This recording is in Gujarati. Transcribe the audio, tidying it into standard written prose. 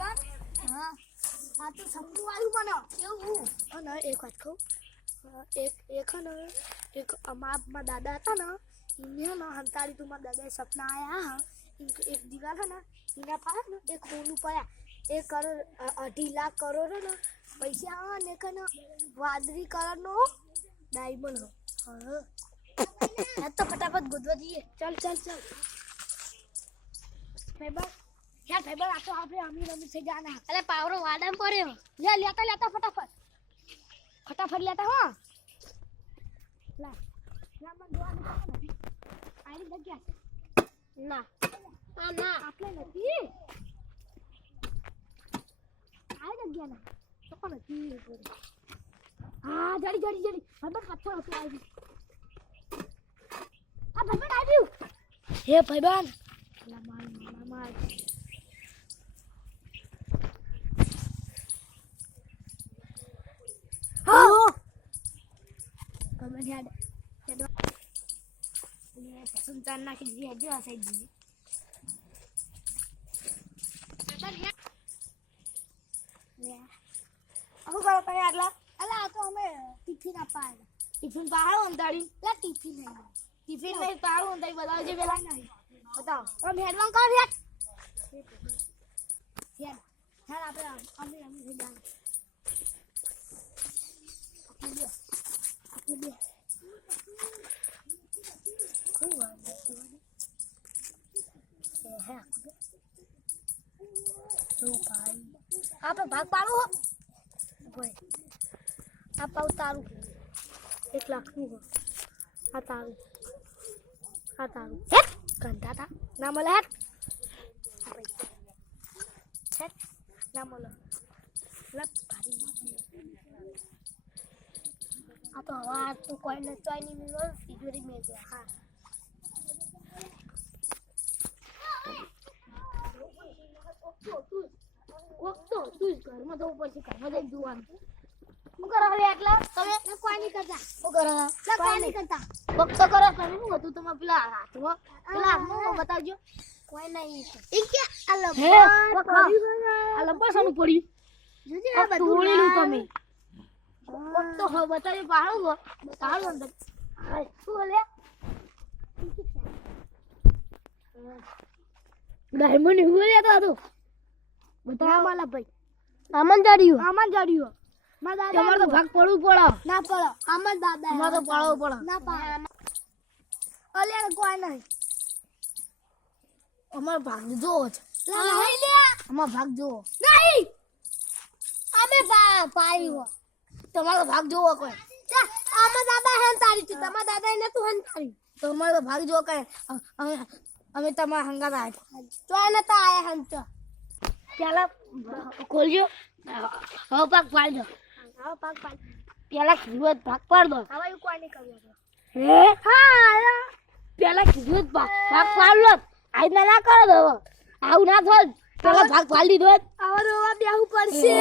ભાઈબંધ હા આ તો સમજુ આવ્યું મને કેવું અને એક વાત કહું એક અમારા દાદા હતા ને એને ને હંતાડી તું મારા દાદાએ સપના આયા એક દિવાલ હે ને એના પાસે ને એક હોનું પડ્યા 1 કરોડ 2.5 લાખ કરોડ ને પૈસા આવે ને કને વાદળી કલરનો ડાયમંડ હા તો ફટાફટ ગોદવા જઈએ ચાલ ભાઈબંધ यार भाई बड़ा तो आपने अमीर से जाना है अरे पावरो वादम पड़े हो लेता फटाफट लेता हो ला मन दुआ नहीं आई लग गया ना आपने नहीं आई लग गया ना तो कौन है हां जड़ी भाई अच्छा होता है हां भाई आई गयो हे भाई बहन मार कमेंट याद ये सुल्तान ना की जो आसे जी अब करो करे आटला अला तो हमें टिफिन આપા ટિફિન પાડો અંતાડી લા ટિફિન નહીં પાડો અંતાડી બતાવ જે વેલા નહીં બતાવ और हेडफोन कर यार આપણે અમે થઈ જાવ आप भाग पाड़ो आप उतारू 1 लाख નું આ તારું કંટા તા ના મળે હેટ ના મળે લપ ભારી આ તો હવા તો કોઈ ને ચોઈ ની મિલો તિજોરી મે ગયા હા તું ઘરમાં તો પછી ઘરમાં જઈ જોવાનું શું કરો લે એટલા તમે કોઈ નહીં કરતા શું કરો કોઈ નહીં કરતા વખતો કરો તમે શું હતું તમે પેલા હાથમાં પેલા હાથમાં બતાવજો કોઈ નહીં ઈ કે આ લંબા સાનું પડ્યું જોજે આ બધું તોડેલું તમે વખતો હો બતાવજો પાડો અંદર શું લે ડાયમંડ હું લેતો હતો બતા માલા ભાઈ આમન જાડ્યું તમારે તો ભાગ પડવું પડે ના પડે આમન દાદા અમારે તો પાડવું પડે ના પાડે અલે કોઈ નહીં અમારો ભાગ જોવો છે નહીં લે અમારો ભાગ જોવો નહીં અમે પાડ્યો તમારો ભાગ જોવો કોઈ આમન દાદા હંતારી છે તમારા દાદા ને તું હંતારી તમારો ભાગ જોવો કઈ અમે તમારા હંગાત આયા તો એને તો આયા હંત પેલા ખોલજો હવે પાક પાડજો પેલા કીધું ભાગ પાડ દો હવે એવું કોઈ નહીં કર્યું હે હા પેલા કીધું ભાગ પાડ લો આઈ ના કરો દો આવું ના થોડ પેલા ભાગ પાડી દીધો હવે રોવા બેહું પડશે